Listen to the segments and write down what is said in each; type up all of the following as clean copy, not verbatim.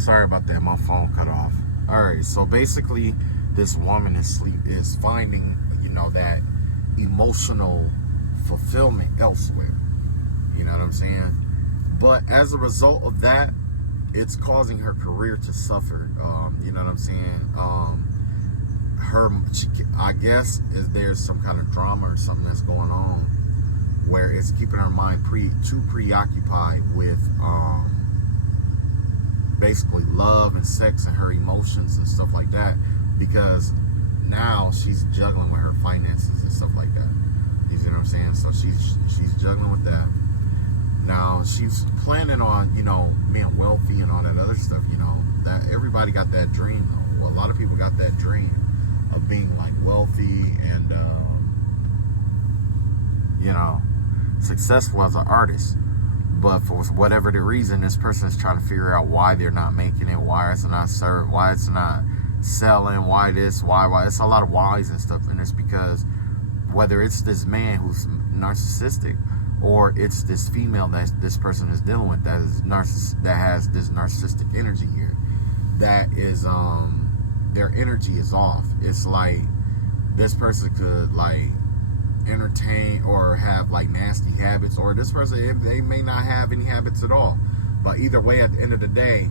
Sorry about that. My phone cut off. All right. So basically, this woman is finding, that emotional fulfillment elsewhere. You know what I'm saying? But as a result of that, it's causing her career to suffer. You know what I'm saying? I guess there's some kind of drama or something that's going on where it's keeping her mind too preoccupied with basically love and sex and her emotions and stuff like that, because now she's juggling with her finances and stuff like that. You see what I'm saying? So she's juggling with that. Now she's planning on, being wealthy and all that other stuff. That everybody got that dream though. Well, a lot of people got that dream of being like wealthy and successful as an artist. But for whatever the reason, this person is trying to figure out why they're not making it, why it's not served, why it's not selling, why this, why. It's a lot of whys and stuff in this, because whether it's this man who's narcissistic or it's this female that this person is dealing with that has this narcissistic energy here, that is their energy is off. It's like this person could entertain or have nasty habits, or this person, they may not have any habits at all, but either way, at the end of the day,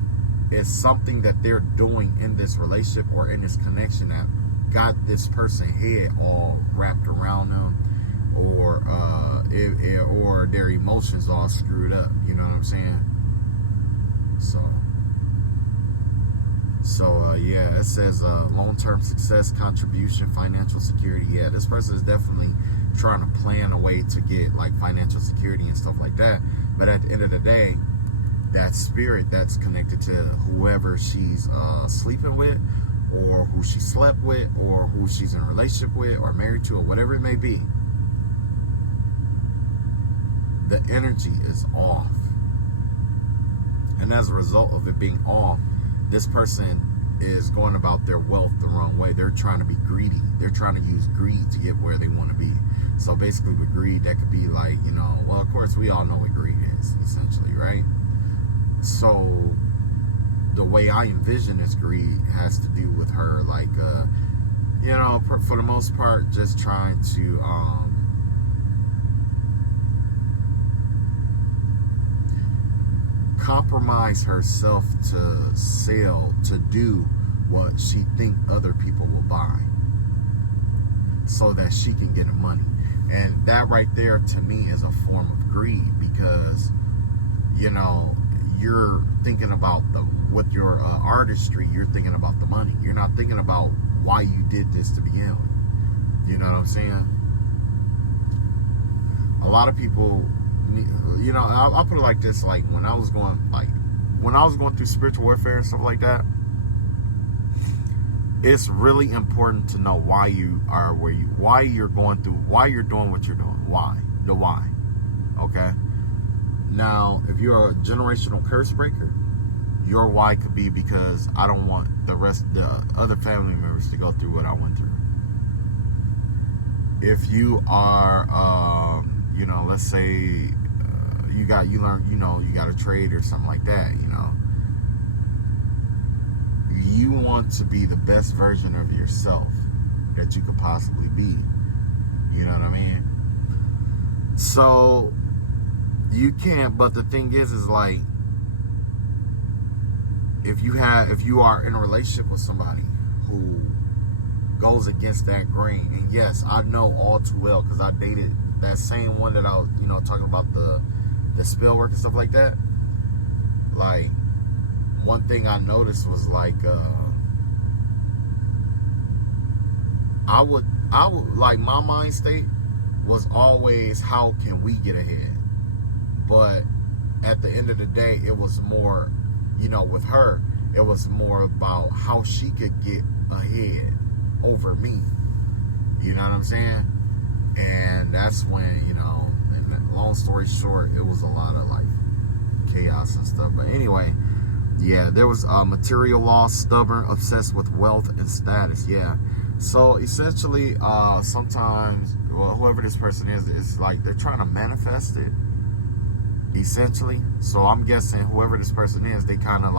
it's something that they're doing in this relationship or in this connection that got this person's head all wrapped around them, or their emotions all screwed up. You know what I'm saying? So yeah, it says long-term success, contribution, financial security. Yeah, this person is definitely trying to plan a way to get financial security and stuff like that. But at the end of the day, that spirit that's connected to whoever she's sleeping with, or who she slept with, or who she's in a relationship with, or married to, or whatever it may be, the energy is off. And as a result of it being off, this person is going about their wealth the wrong way. They're trying to be greedy. They're trying to use greed to get where they want to be. So basically with greed, that could be well, of course, we all know what greed is, essentially, right? So the way I envision this greed has to do with her, for the most part, just trying to compromise herself to sell, to do what she think other people will buy so that she can get the money. And that right there, to me, is a form of greed, because you're thinking about with your artistry, you're thinking about the money. You're not thinking about why you did this to begin with. You know what I'm saying? A lot of people, I'll put it like this: when I was going through spiritual warfare and stuff like that, it's really important to know why you are why you're going through, why you're doing what you're doing, why. Okay. Now, if you're a generational curse breaker, your why could be because I don't want the other family members to go through what I went through. If you are, let's say you got a trade or something like that, you want to be the best version of yourself that you could possibly be. You know what I mean? So you can't, but the thing is if you are in a relationship with somebody who goes against that grain, and yes, I know all too well, because I dated that same one that I was, talking about the spell work and stuff like that. One thing I noticed was I would my mind state was always, how can we get ahead? But at the end of the day, it was more, with her, it was more about how she could get ahead over me. You know what I'm saying? And that's when, and long story short, it was a lot of chaos and stuff. But anyway, yeah, there was material loss, stubborn, obsessed with wealth and status. Yeah. So essentially, sometimes, whoever this person is, it's they're trying to manifest it, essentially. So I'm guessing whoever this person is, they kind of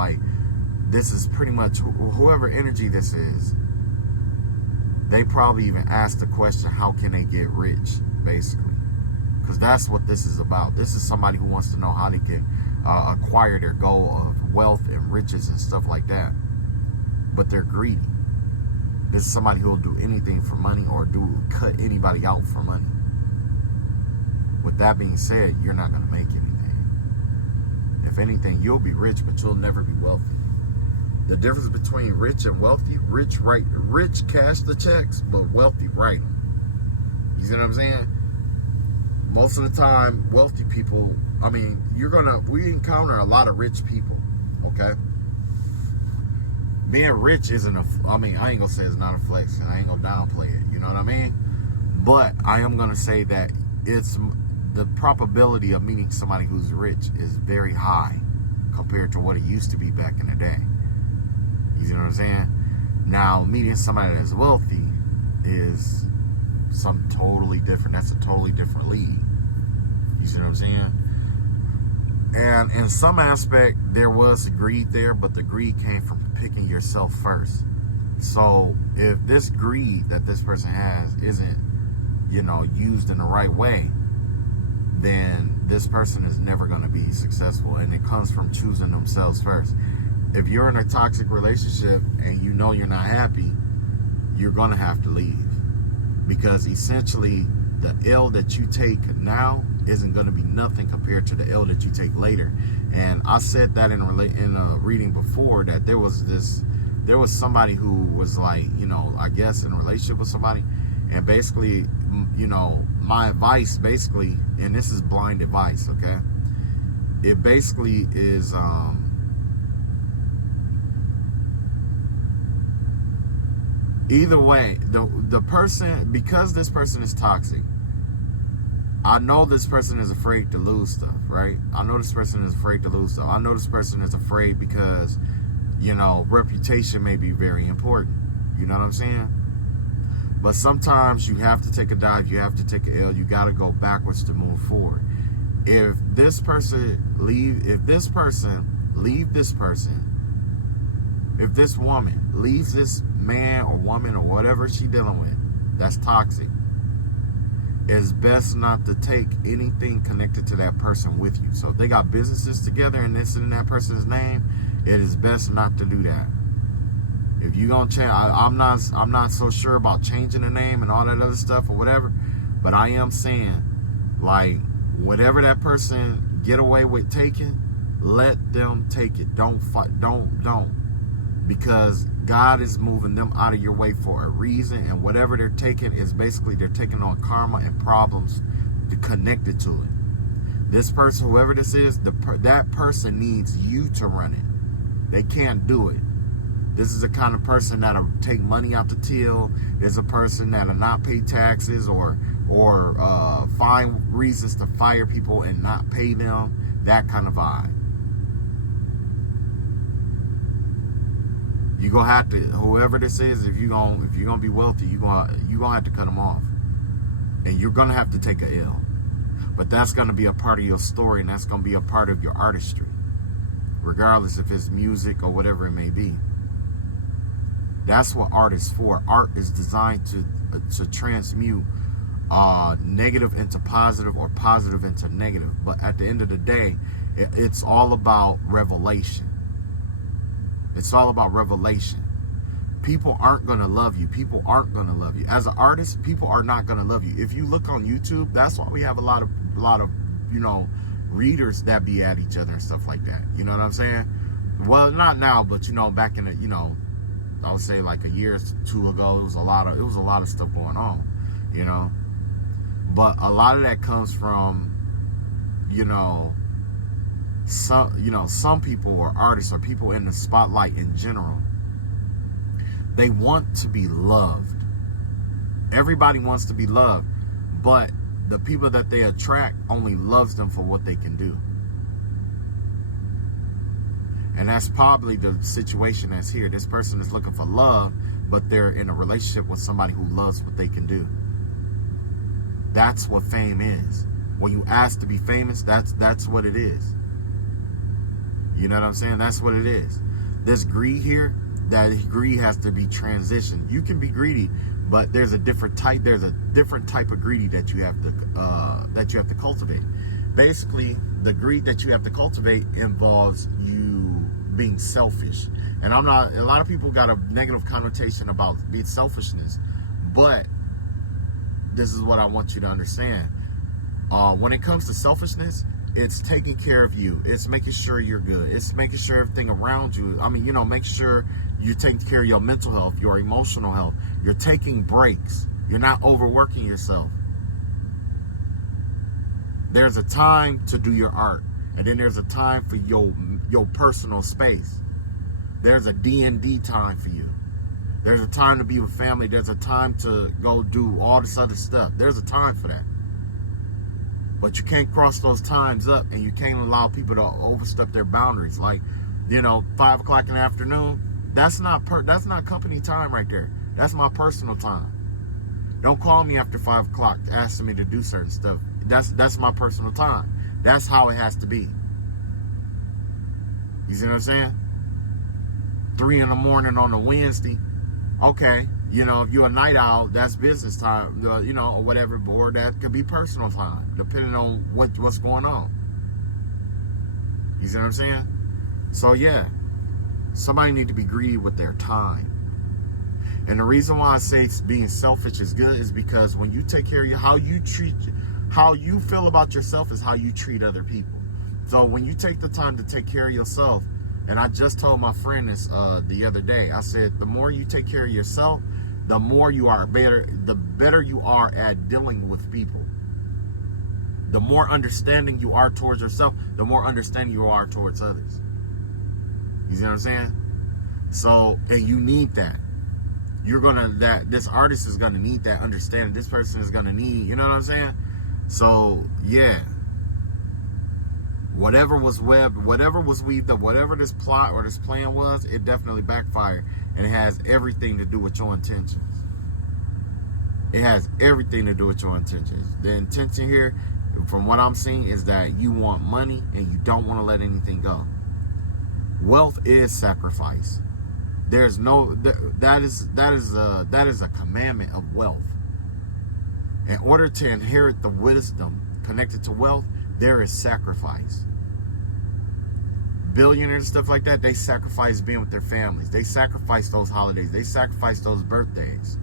this is pretty much whoever energy this is. They probably even asked the question, how can they get rich, basically? Because that's what this is about. This is somebody who wants to know how they can acquire their goal of wealth and riches and stuff like that. But they're greedy. This is somebody who will do anything for money or cut anybody out for money. With that being said, you're not going to make anything. If anything, you'll be rich, but you'll never be wealthy. The difference between rich and wealthy, rich cash the checks, but wealthy write them. You see what I'm saying? Most of the time, wealthy people, I mean, we encounter a lot of rich people, okay? Being rich isn't I ain't gonna say it's not a flex, and I ain't gonna downplay it, you know what I mean? But I am gonna say that the probability of meeting somebody who's rich is very high compared to what it used to be back in the day. You see what I'm saying? Now, meeting somebody that's wealthy is something totally different. That's a totally different league. You see what I'm saying? And in some aspect, there was greed there, but the greed came from picking yourself first. So if this greed that this person has isn't, used in the right way, then this person is never going to be successful. And it comes from choosing themselves first. If you're in a toxic relationship and you know you're not happy, you're going to have to leave. Because essentially, the L that you take now isn't going to be nothing compared to the L that you take later. And I said that in a reading before, that there was somebody who was like, I guess in a relationship with somebody. And basically, my advice basically, and this is blind advice, okay? It basically is, either way, the person, because this person is toxic, I know this person is afraid to lose stuff, right? I know this person is afraid to lose stuff. I know this person is afraid because, reputation may be very important. You know what I'm saying? But sometimes you have to take a dive. You have to take an L. You got to go backwards to move forward. If this person leave this woman leaves this man or woman or whatever she's dealing with that's toxic, it's best not to take anything connected to that person with you. So if they got businesses together and it's in that person's name, it is best not to do that. If you're gonna change, I'm not so sure about changing the name and all that other stuff or whatever, but I am saying, like, whatever that person get away with taking, let them take it. Don't fight. Don't. Because God is moving them out of your way for a reason, and whatever they're taking is basically they're taking on karma and problems connected to it. This person, whoever this is, that person needs you to run it. They can't do it. This is the kind of person that'll take money out the till. There's a person that'll not pay taxes or find reasons to fire people and not pay them. That kind of vibe. You gonna have to, whoever this is, if you're gonna be wealthy, you gonna have to cut them off, and you're gonna have to take a L. But that's gonna be a part of your story, and that's gonna be a part of your artistry, regardless if it's music or whatever it may be. That's what art is for. Art is designed to transmute negative into positive or positive into negative. But at the end of the day, it's all about revelation. It's all about revelation. People aren't going to love you. People aren't going to love you. As an artist, people are not going to love you. If you look on YouTube, that's why we have a lot of readers that be at each other and stuff like that. You know what I'm saying? Well, not now, but back in the, I would say like a year or two ago, it was a lot of stuff going on, But a lot of that comes from, some people or artists or people in the spotlight in general. They want to be loved. Everybody wants to be loved, but the people that they attract only loves them for what they can do. And that's probably the situation that's here. This person is looking for love, but they're in a relationship with somebody who loves what they can do. That's what fame is. When you ask to be famous, that's what it is. You know what I'm saying? That's what it is. this greed here, that greed has to be transitioned. You can be greedy, but there's a different type. There's a different type of greedy that you have to cultivate. Basically, the greed that you have to cultivate involves you being selfish. And a lot of people got a negative connotation about being selfishness, but this is what I want you to understand. When it comes to selfishness, it's taking care of you. It's making sure you're good. It's making sure everything around you, make sure you're taking care of your mental health, your emotional health. You're taking breaks. You're not overworking yourself. There's a time to do your art, and then there's a time for your personal space. There's a D&D time for you. There's a time to be with family. There's a time to go do all this other stuff. There's a time for that. But you can't cross those times up, and you can't allow people to overstep their boundaries. Like, 5 o'clock in the afternoon, that's not company time right there. That's my personal time. Don't call me after 5 o'clock asking me to do certain stuff. That's my personal time. That's how it has to be. You see what I'm saying? 3 in the morning on a Wednesday, okay, if you're a night owl, that's business time, or whatever, or that could be personal time, depending on what's going on. You see what I'm saying? So yeah, somebody need to be greedy with their time. And the reason why I say being selfish is good is because when you take care of how you feel about yourself is how you treat other people. So when you take the time to take care of yourself, and I just told my friend this the other day, I said, the more you take care of yourself, the more you are better, the better you are at dealing with people. The more understanding you are towards yourself, the more understanding you are towards others. You see what I'm saying? So, and you need that. This artist is gonna need that understanding. This person is gonna need, you know what I'm saying? So, yeah. Whatever was weaved up, whatever this plot or this plan was, it definitely backfired. And it has everything to do with your intentions. It has everything to do with your intentions. The intention here, from what I'm seeing, is that you want money and you don't want to let anything go. Wealth is sacrifice. There's no, that is a commandment of wealth. In order to inherit the wisdom connected to wealth, there is sacrifice. Billionaires, stuff like that, they sacrifice being with their families. They sacrifice those holidays. They sacrifice those birthdays.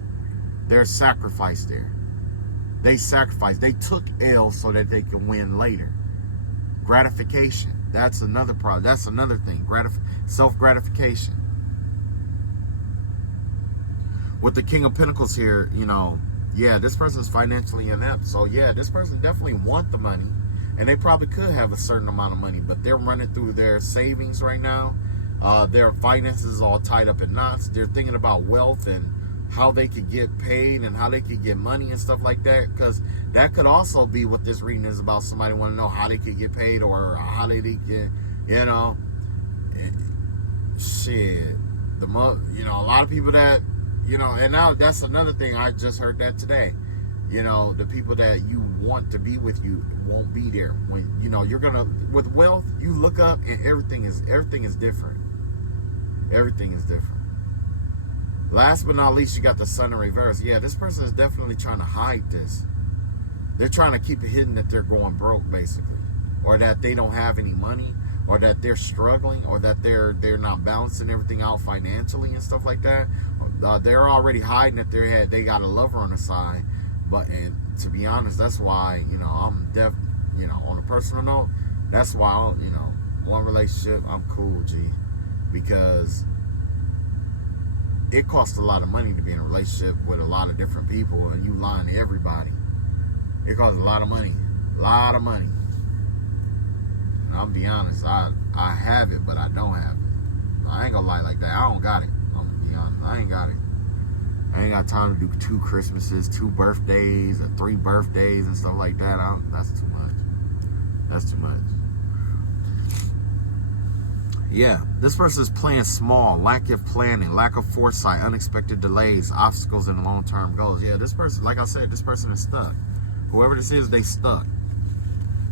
There's sacrifice there. They sacrifice. They took L's so that they can win later. Gratification. That's another problem. That's another thing. Self-gratification. With the King of Pentacles here, yeah, this person's financially inept. So yeah, this person definitely want the money. And they probably could have a certain amount of money, but they're running through their savings right now. Their finances all tied up in knots. They're thinking about wealth and how they could get paid and how they could get money and stuff like that. Because that could also be what this reading is about. Somebody want to know how they could get paid or how they get, shit. A lot of people that, and now that's another thing. I just heard that today. The people that you want to be with you won't be there. When you're gonna, with wealth, you look up and everything is different. Everything is different. Last but not least, you got the Sun in reverse. Yeah, this person is definitely trying to hide this. They're trying to keep it hidden that they're going broke, basically, or that they don't have any money, or that they're struggling, or that they're not balancing everything out financially and stuff like that. They're already hiding that they got a lover on the side. And to be honest, that's why, I'm on a personal note, that's why, one relationship, I'm cool, G. Because it costs a lot of money to be in a relationship with a lot of different people, and you lying to everybody. It costs a lot of money. And I'll be honest, I have it, but I don't have it. I ain't gonna lie like that. I don't got it. I'm gonna be honest. I ain't got it. I ain't got time to do 2 Christmases, 2 birthdays, or 3 birthdays and stuff like that. That's too much. That's too much. Yeah, this person is playing small, lack of planning, lack of foresight, unexpected delays, obstacles, and long-term goals. Yeah, this person, like I said, this person is stuck. Whoever this is, they stuck.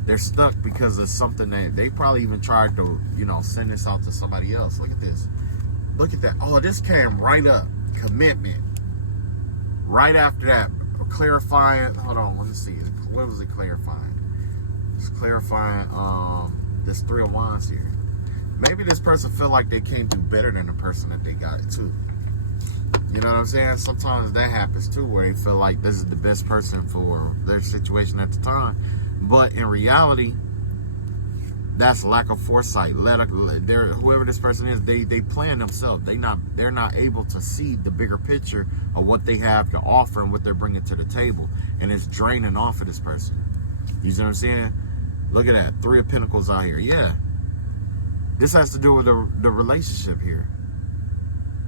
They're stuck because of something that they probably even tried to, send this out to somebody else. Look at this. Look at that. Oh, this came right up. Commitment. Right after that, clarifying. Hold on, let me see. What was it clarifying? It's clarifying this Three of Wands here. Maybe this person feel like they can't do better than the person that they got it to. You know what I'm saying? Sometimes that happens too, where they feel like this is the best person for their situation at the time. But in reality, that's lack of foresight. Whoever this person is, they plan themselves. They're not able to see the bigger picture of what they have to offer and what they're bringing to the table, and it's draining off of this person. You see what I'm saying? Look at that, Three of Pentacles out here. Yeah, this has to do with the relationship here.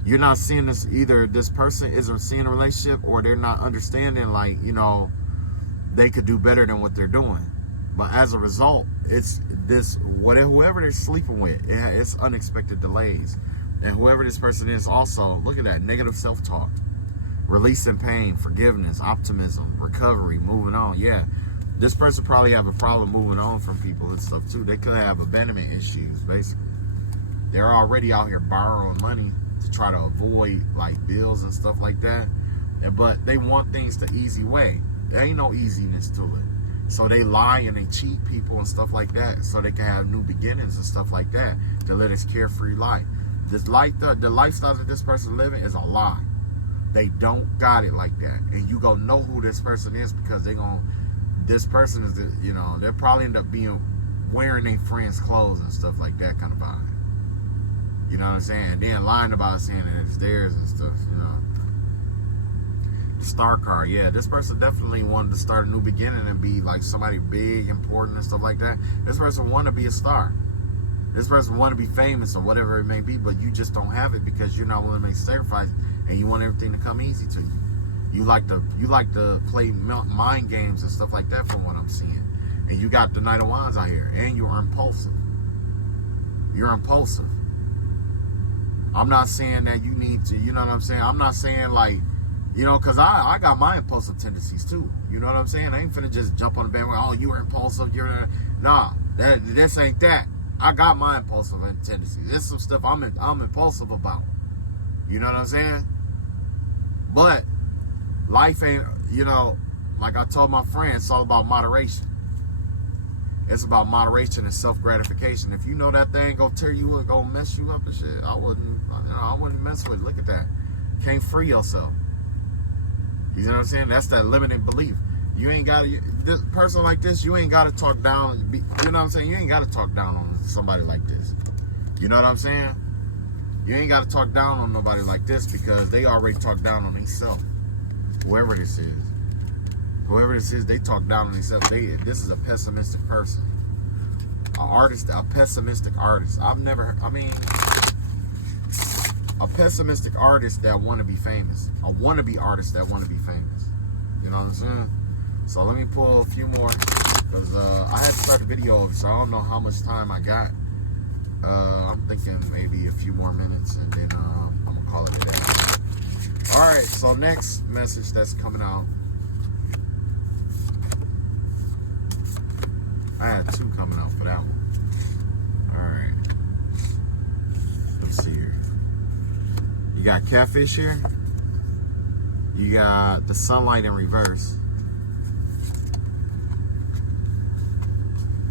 You're not seeing this, either this person isn't seeing a relationship, or they're not understanding, like, you know, they could do better than what they're doing. But as a result, it's this, whoever they're sleeping with, it's unexpected delays. And whoever this person is also, look at that, negative self-talk, releasing pain, forgiveness, optimism, recovery, moving on. Yeah, this person probably have a problem moving on from people and stuff too. They could have abandonment issues, basically. They're already out here borrowing money to try to avoid like bills and stuff like that. But they want things the easy way. There ain't no easiness to it. So they lie and they cheat people and stuff like that, so they can have new beginnings and stuff like that to live this carefree life. This life, the lifestyle that this person living is a lie. They don't got it like that, and you gonna know who this person is because this person is, you know, they'll probably end up wearing their friends' clothes and stuff like that kind of vibe. You know what I'm saying? And then lying about saying that it's theirs and stuff, you know. The Star card, yeah, this person definitely wanted to start a new beginning and be like somebody big, important and stuff like that. This person want to be a star. This person want to be famous or whatever it may be, but you just don't have it because you're not willing to make sacrifice and you want everything to come easy to you. You like to play mind games and stuff like that from what I'm seeing. And you got the Knight of Wands out here, and you're impulsive. You're impulsive. I'm not saying that you need to, you know what I'm saying? I'm not saying like, you know, because I got my impulsive tendencies too. You know what I'm saying? I ain't finna just jump on the bandwagon. Oh, you were impulsive. Nah, this ain't that. I got my impulsive tendencies. There's some stuff I'm impulsive about. You know what I'm saying? But life ain't, you know, like I told my friend, it's all about moderation. It's about moderation and self-gratification. If you know that thing gonna tear you up, gonna mess you up and shit, I wouldn't mess with it. Look at that. Can't free yourself. You know what I'm saying? That's that limiting belief. You ain't got to, this person like this, you ain't got to talk down, you know what I'm saying? You ain't got to talk down on somebody like this. You know what I'm saying? You ain't got to talk down on nobody like this because they already talk down on themselves. Whoever this is, they talk down on themselves. This is a pessimistic person. A pessimistic artist. A pessimistic artist that want to be famous. A wannabe artist that want to be famous. You know what I'm saying? So let me pull a few more. Because I had to start the video over, so I don't know how much time I got. I'm thinking maybe a few more minutes, and then I'm going to call it a day. Alright, so next message that's coming out. I had two coming out for that one. Alright. Let's see here. You got Catfish here. You got the Sunlight in reverse.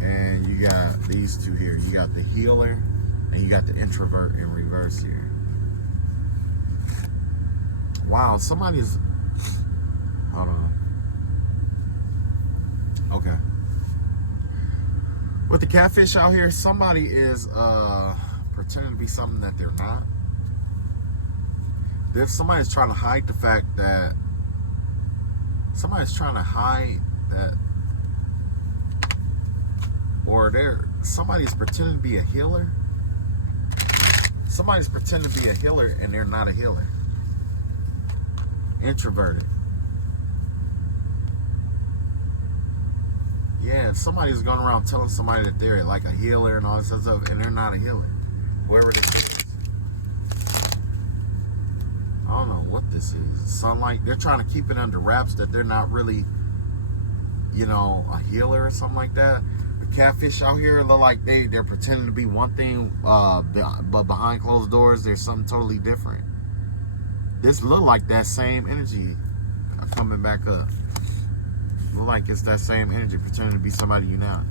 And you got these two here. You got the Healer and you got the Introvert in reverse here. Wow, somebody's... Hold on. Okay. With the Catfish out here, somebody is pretending to be something that they're not. If somebody's trying to hide the fact that or somebody's pretending to be a healer. Somebody's pretending to be a healer and they're not a healer. Introverted. Yeah, somebody's going around telling somebody that they're like a healer and all this stuff, and they're not a healer. Whoever this is. I don't know what this is. Sunlight. They're trying to keep it under wraps that they're not really, you know, a healer or something like that. catfish out here look like they're pretending to be one thing, but behind closed doors there's something totally different. This look like that same energy coming back up. Look like it's that same energy pretending to be somebody you not.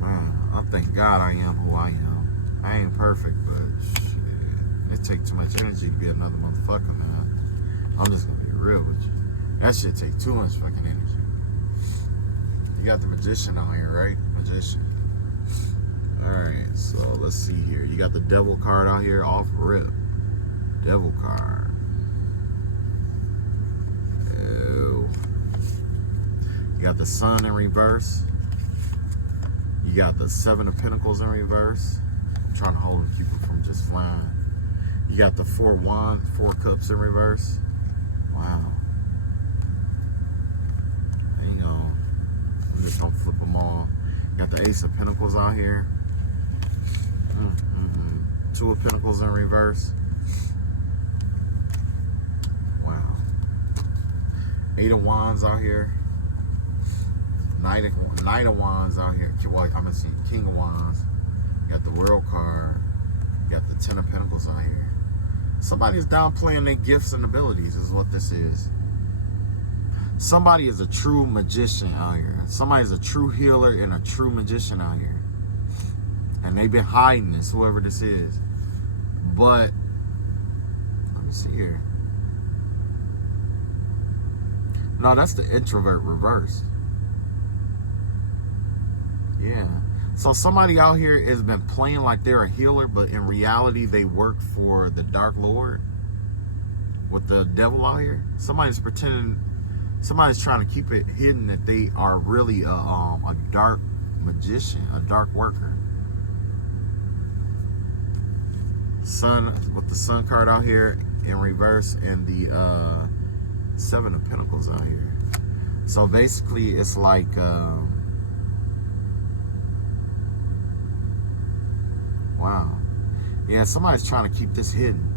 Man, I thank God I am who I am. I ain't perfect, but shit, it takes too much energy to be another motherfucker, man. I'm just gonna be real with you. That shit take too much fucking energy. You got the magician out here, right? Magician. Alright, so let's see here. You got the devil card out here, off rip. Devil card. Oh. You got the sun in reverse. You got the 7 of Pentacles in reverse. I'm trying to hold people from just flying. You got the 4 wands, 4 cups in reverse. Wow. Hang on. I'm just gonna flip them all. You got the Ace of Pentacles out here. 2 of Pentacles in reverse. Wow. 8 of Wands out here. Knight of Wands out here. Well, I'm gonna see King of Wands. You got the World card. You got the 10 of Pentacles out here. Somebody is downplaying their gifts and abilities is what this is. Somebody is a true magician out here. Somebody is a true healer and a true magician out here. And they've been hiding this, whoever this is. But, let me see here. No, that's the introvert reversed. Yeah. So somebody out here has been playing like they're a healer, but in reality they work for the Dark Lord with the devil out here. Somebody's pretending, somebody's trying to keep it hidden that they are really a dark magician, a dark worker. Sun, with the Sun card out here in reverse, and the 7 of Pentacles out here. So basically it's like wow. Yeah, somebody's trying to keep this hidden.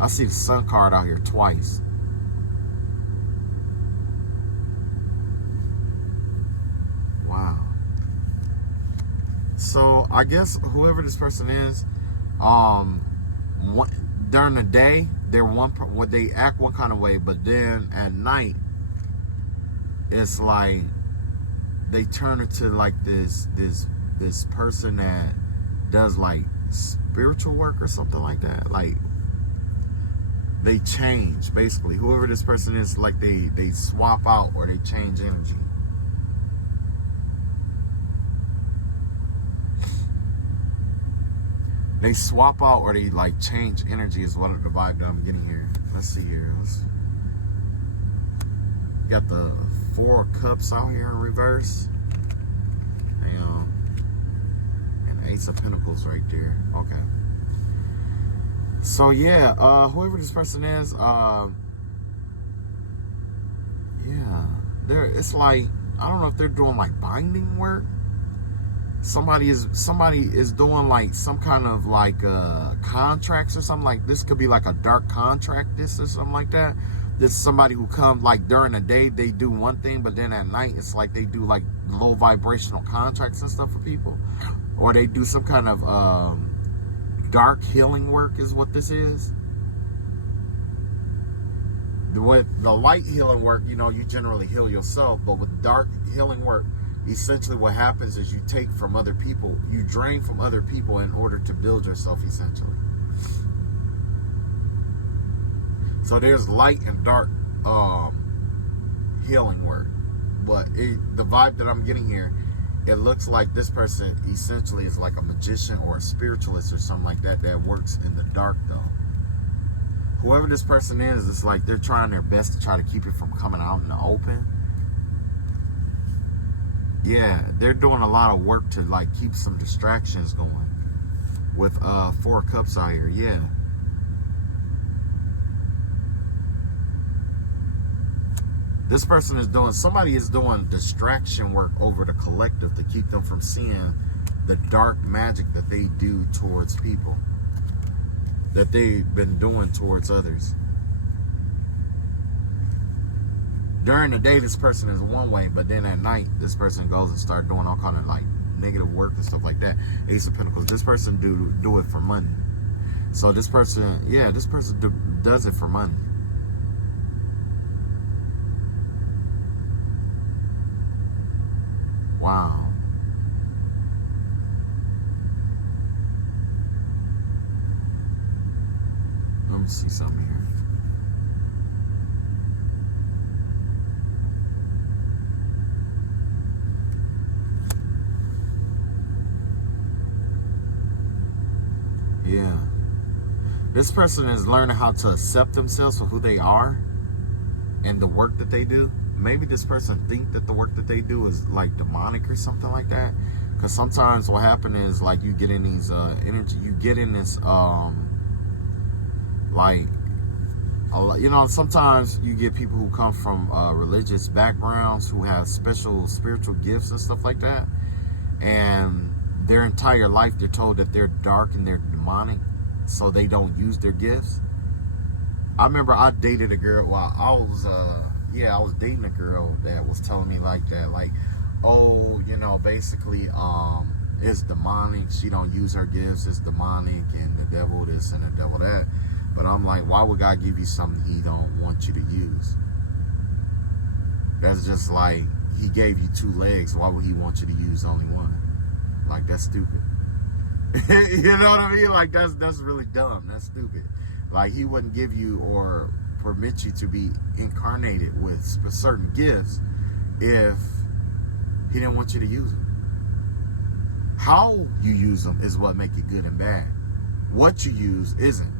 I see the Sun card out here twice. Wow. So I guess whoever this person is, during the day they're they act one kind of way, but then at night it's like they turn into like this person that does like spiritual work or something like that. Like they change, basically. Whoever this person is, like they swap out or they change energy. They swap out or they like change energy is what the vibe that I'm getting here. Let's see here. Got the 4 of Cups out here in reverse. Hang on. And Ace of Pentacles right there. Okay. So yeah, whoever this person is, yeah, it's like, I don't know if they're doing like binding work. Somebody is doing like some kind of like contracts or something. Like this could be like a dark contract, this or something like that. This is somebody who comes like during the day they do one thing, but then at night it's like they do like low vibrational contracts and stuff for people, or they do some kind of dark healing work is what this is. With the light healing work, you know, you generally heal yourself, but with dark healing work, essentially what happens is you take from other people, you drain from other people in order to build yourself, essentially. So there's light and dark healing work, but the vibe that I'm getting here, it looks like this person essentially is like a magician or a spiritualist or something like that that works in the dark though. Whoever this person is, it's like they're trying their best to try to keep it from coming out in the open. Yeah, they're doing a lot of work to like keep some distractions going with 4 Cups out here. Yeah. This person is doing, somebody is doing distraction work over the collective to keep them from seeing the dark magic that they do towards people. that they've been doing towards others. During the day, this person is one way, but then at night, this person goes and start doing all kind of like negative work and stuff like that. Ace of Pentacles. This person do it for money. So this person, yeah, this person does it for money. Wow. Let me see something here. Yeah. This person is learning how to accept themselves for who they are and the work that they do. Maybe this person think that the work that they do is like demonic or something like that. Because sometimes what happens is like you get in these energy, you get in this like, you know, sometimes you get people who come from religious backgrounds who have special spiritual gifts and stuff like that. And their entire life they're told that they're dark and they're demonic, so they don't use their gifts. I remember I dated a girl while I was I was dating a girl that was telling me like that, like, oh, you know, basically it's demonic, she don't use her gifts, it's demonic, and the devil this and the devil that. But I'm like, why would God give you something he don't want you to use? That's just like, he gave you 2 legs, why would he want you to use only one? Like, that's stupid. You know what I mean? Like, that's really dumb. That's stupid. Like, he wouldn't give you or permit you to be incarnated with certain gifts if he didn't want you to use them. How you use them is what make it good and bad. What you use isn't.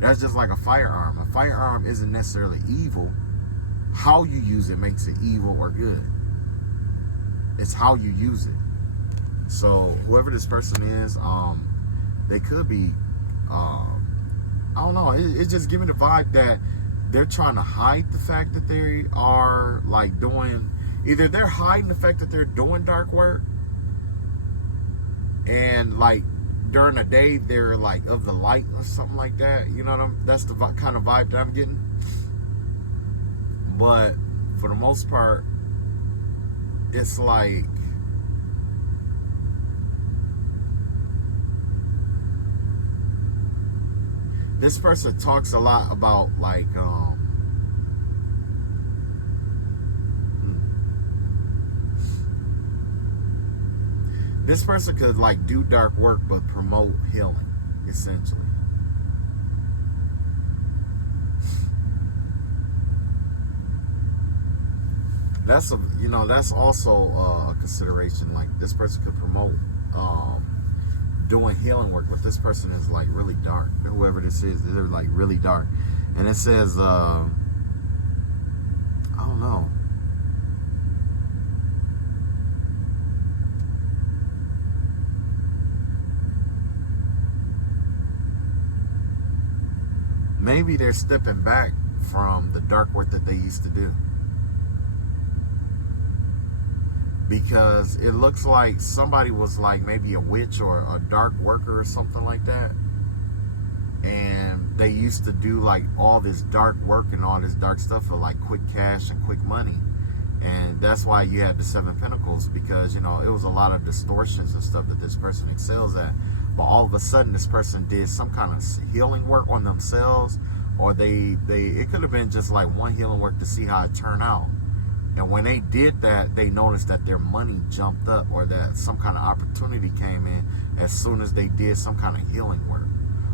That's just like a firearm. A firearm isn't necessarily evil. How you use it makes it evil or good. It's how you use it. So whoever this person is, they could be, I don't know. It just give me the vibe that they're trying to hide the fact that they are like doing, either they're hiding the fact that they're doing dark work, and like during the day they're like of the light or something like that. You know what that's the kind of vibe that I'm getting. But for the most part, it's like, this person talks a lot about like this person could like do dark work but promote healing, essentially. That's that's also a consideration. Like, this person could promote doing healing work, but this person is like really dark. Whoever this is, they're like really dark. And it says, I don't know. Maybe they're stepping back from the dark work that they used to do. Because it looks like somebody was like maybe a witch or a dark worker or something like that. And they used to do like all this dark work and all this dark stuff for like quick cash and quick money. And that's why you had the 7 Pentacles, because, you know, it was a lot of distortions and stuff that this person excels at. But all of a sudden this person did some kind of healing work on themselves, or it could have been just like one healing work to see how it turned out. And when they did that, they noticed that their money jumped up, or that some kind of opportunity came in as soon as they did some kind of healing work,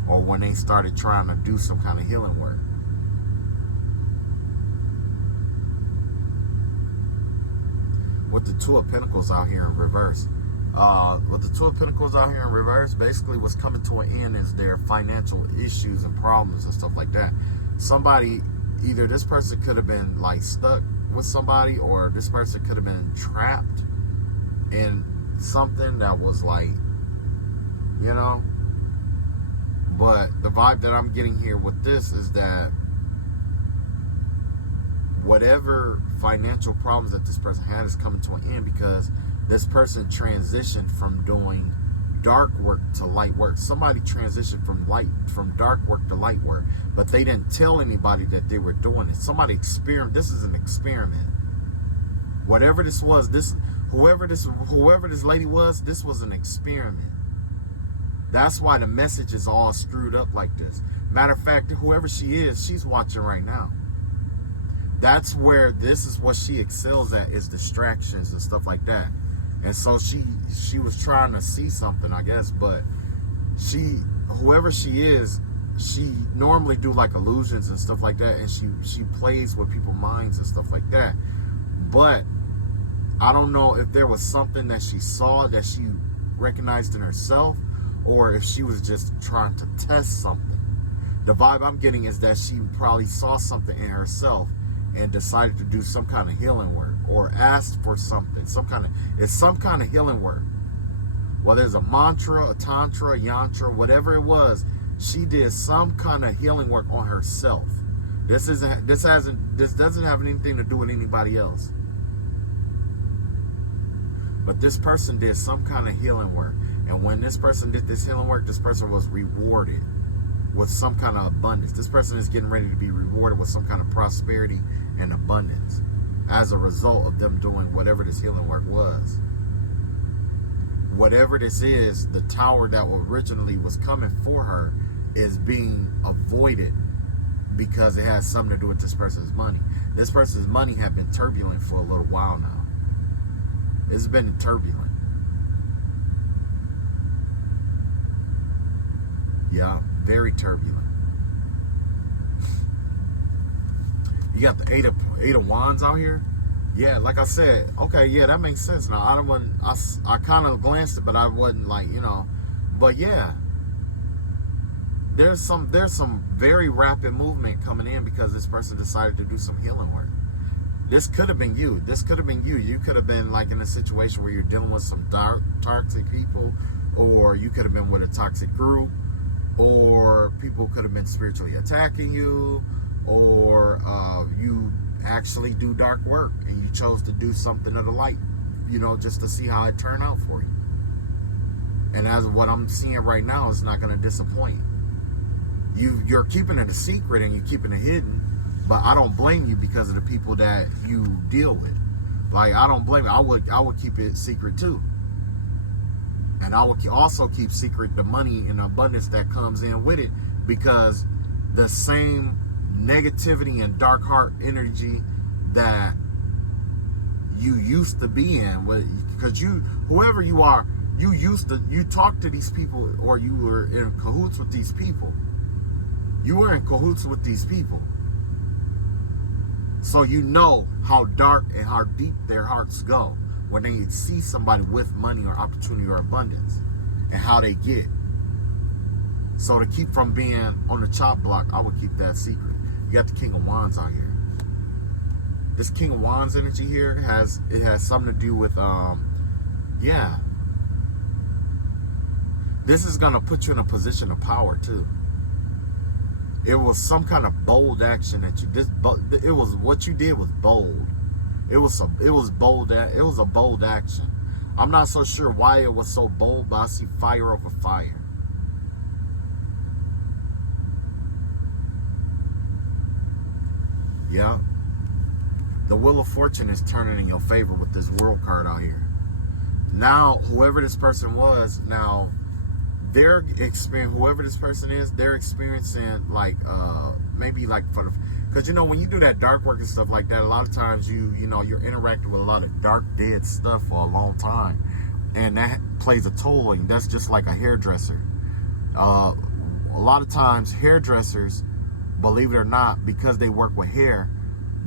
or when they started trying to do some kind of healing work. With the 2 of Pentacles out here in reverse. With the 2 of Pentacles out here in reverse, basically what's coming to an end is their financial issues and problems and stuff like that. Somebody, either this person could have been like stuck with somebody, or this person could have been trapped in something that was like, you know. But the vibe that I'm getting here with this is that whatever financial problems that this person had is coming to an end, because this person transitioned from doing dark work to light work. Somebody transitioned from dark work to light work, but they didn't tell anybody that they were doing it. Somebody experiment. This is an experiment. Whatever this was, whoever this lady was, this was an experiment. That's why the message is all screwed up like this. Matter of fact, whoever she is, she's watching right now. This is what she excels at, is distractions and stuff like that. And so she was trying to see something, I guess, but whoever she is, she normally do like illusions and stuff like that, and she plays with people's minds and stuff like that. But I don't know if there was something that she saw that she recognized in herself, or if she was just trying to test something. The vibe I'm getting is that she probably saw something in herself and decided to do some kind of healing work, or asked for something, some kind of healing work. Whether it's a mantra, a tantra, a yantra, whatever it was, she did some kind of healing work on herself. This doesn't have anything to do with anybody else. But this person did some kind of healing work. And when this person did this healing work, this person was rewarded with some kind of abundance. This person is getting ready to be rewarded with some kind of prosperity and abundance as a result of them doing whatever this healing work was. Whatever this is, the tower that originally was coming for her is being avoided because it has something to do with this person's money. This person's money had been turbulent for a little while now. It's been turbulent. Yeah, very turbulent. You got the eight of wands out here. Yeah, like I said, okay, yeah, that makes sense. Now I kind of glanced it, but I wasn't like, but yeah, there's some very rapid movement coming in because this person decided to do some healing work. This could have been you. You could have been like in a situation where you're dealing with some toxic people, or you could have been with a toxic group, or people could have been spiritually attacking you, or you actually do dark work and you chose to do something of the light, just to see how it turned out for you. And as what I'm seeing right now, it's not going to disappoint. You're keeping it a secret and you're keeping it hidden, but I don't blame you because of the people that you deal with. Like, I don't blame you. I would keep it secret too. And I would also keep secret the money and abundance that comes in with it, because the same negativity and dark heart energy that you used to be in, because whoever you are, you talk to these people, or you were in cahoots with these people. You were in cahoots with these people. So you know how dark and how deep their hearts go when they see somebody with money or opportunity or abundance, and how they get. So to keep from being on the chop block, I would keep that secret. You got the King of Wands out here. This King of Wands energy here has something to do with yeah. This is gonna put you in a position of power too. It was some kind of bold action that you did. It was what you did was bold. It was a bold action. I'm not so sure why it was so bold, but I see fire over fire. Yeah. The Wheel of Fortune is turning in your favor with this World card out here. Now, whoever this person was, now they're experiencing, whoever this person is, they're experiencing like maybe like because when you do that dark work and stuff like that, a lot of times you're interacting with a lot of dark dead stuff for a long time, and that plays a toll. And that's just like a hairdresser. A lot of times hairdressers, believe it or not, because they work with hair,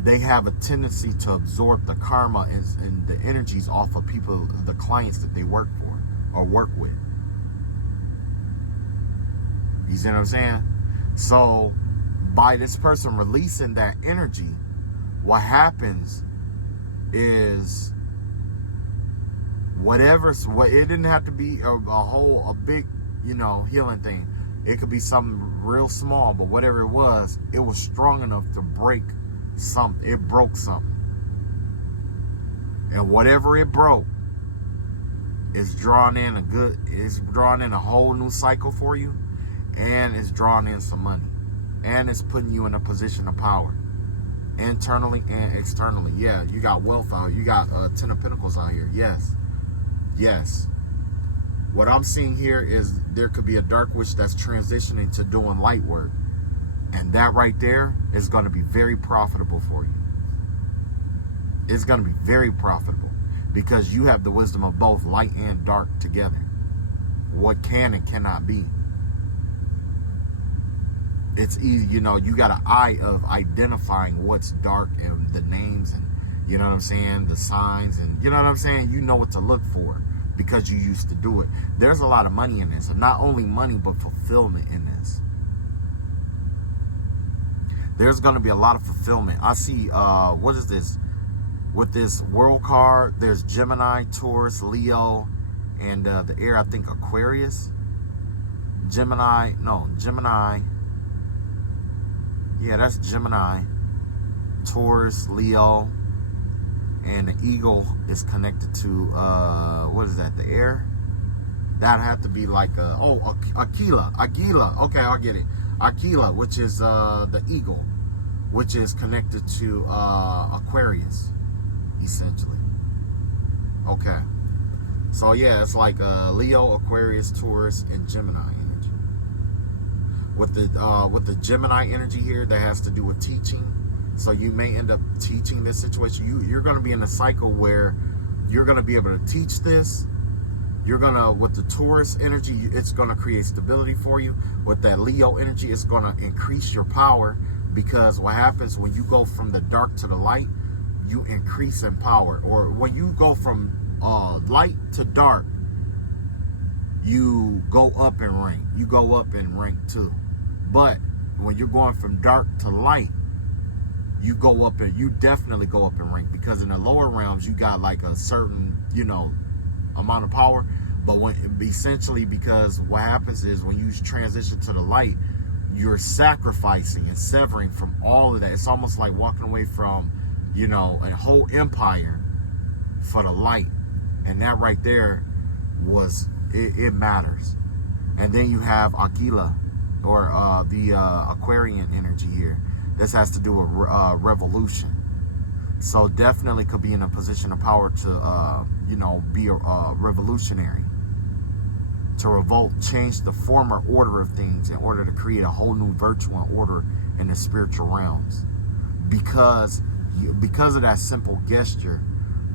they have a tendency to absorb the karma and the energies off of people, the clients that they work for or work with. You see what I'm saying? So by this person releasing that energy, what happens is it didn't have to be a big, healing thing. It could be something real small, but whatever it was strong enough to break something. It broke something. And whatever it broke, It's drawing in it's drawing in a whole new cycle for you, and it's drawing in some money, and it's putting you in a position of power, internally and externally. Yeah, you got wealth out here. You got 10 of Pentacles out here. Yes. What I'm seeing here is there could be a dark witch that's transitioning to doing light work. And that right there is going to be very profitable for you. It's going to be very profitable because you have the wisdom of both light and dark together. What can and cannot be. It's easy, you know, you got an eye of identifying what's dark and the names and, you know what I'm saying, the signs and, you know what I'm saying, you know what to look for because you used to do it. There's a lot of money in this, and not only money, but fulfillment in this. There's going to be a lot of fulfillment. I see, what is this? With this world card, there's Gemini, Taurus, Leo, and the air, I think Aquarius. Gemini. Yeah, that's Gemini, Taurus, Leo, and the eagle is connected to, what is that, the air? That'd have to be like, Aquila. Okay, I'll get it. Aquila, which is the eagle, which is connected to Aquarius, essentially. Okay. So yeah, it's like Leo, Aquarius, Taurus, and Gemini energy. With the Gemini energy here, that has to do with teaching. So you may end up teaching this situation. You're going to be in a cycle where you're going to be able to teach this. You're going to, with the Taurus energy, it's going to create stability for you. With that Leo energy, it's going to increase your power, because what happens when you go from the dark to the light, you increase in power. Or when you go from light to dark, you go up in rank. You go up in rank too. But when you're going from dark to light, you go up and you definitely go up in rank, because in the lower realms you got like a certain, you know, amount of power. But when essentially, because what happens is when you transition to the light, you're sacrificing and severing from all of that. It's almost like walking away from, you know, a whole empire for the light. And that right there was, it matters. And then you have Aquila, or the Aquarian energy here. This has to do with revolution. So definitely could be in a position of power to, you know, be a revolutionary. To revolt, change the former order of things in order to create a whole new virtual order in the spiritual realms. Because of that simple gesture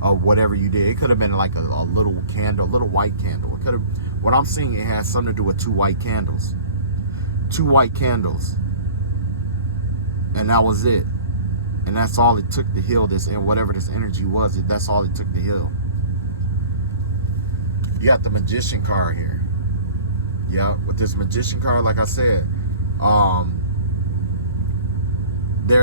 of whatever you did. It could have been like a little candle, little white candle. It could have, what I'm seeing, it has something to do with two white candles. Two white candles. And that was it. And that's all it took to heal this, and whatever this energy was, that's all it took to heal. You got the Magician card here. Yeah, with this Magician card, like I said,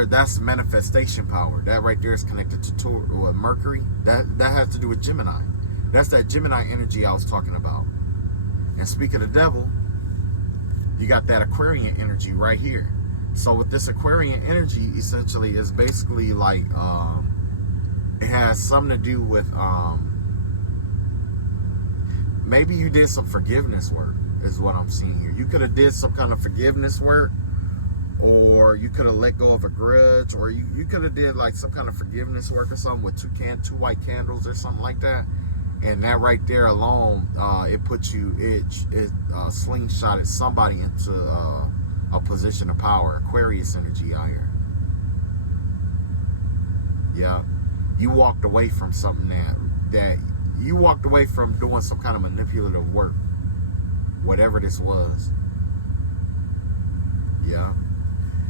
that's manifestation power. That right there is connected to Mercury. That has to do with Gemini. That's that Gemini energy I was talking about. And speaking of the devil, you got that Aquarian energy right here. So with this Aquarian energy, essentially, is basically like, it has something to do with, maybe you did some forgiveness work, is what I'm seeing here. You could have did some kind of forgiveness work, or you could have let go of a grudge, or you could have did like some kind of forgiveness work or something with two white candles or something like that. And that right there alone, it puts you, it slingshotted somebody into a position of power. Aquarius energy out here. Yeah, you walked away from something that you walked away from doing some kind of manipulative work, whatever this was. Yeah,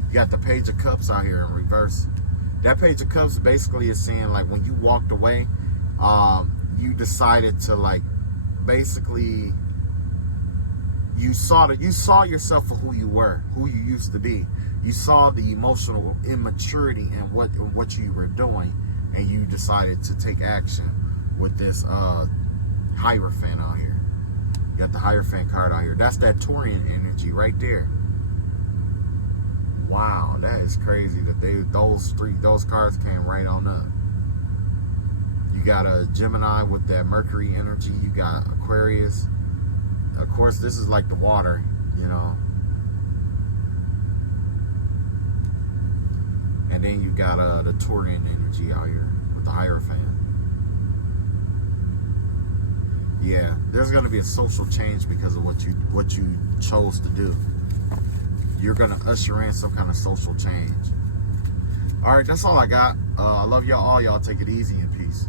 you got the Page of Cups out here in reverse. That Page of Cups basically is saying, like, when you walked away, you decided to, like, basically, you saw yourself for who you were, who you used to be. You saw the emotional immaturity in what you were doing, and you decided to take action with this Hierophant out here. You got the Hierophant card out here. That's that Taurian energy right there. Wow, that is crazy that those cards came right on up. You got a Gemini with that Mercury energy. You got Aquarius. Of course, this is like the water, you know. And then you got the Taurian energy out here with the Hierophant. Yeah, there's going to be a social change because of what you chose to do. You're going to usher in some kind of social change. All right, that's all I got. I love y'all all. Y'all take it easy and peace.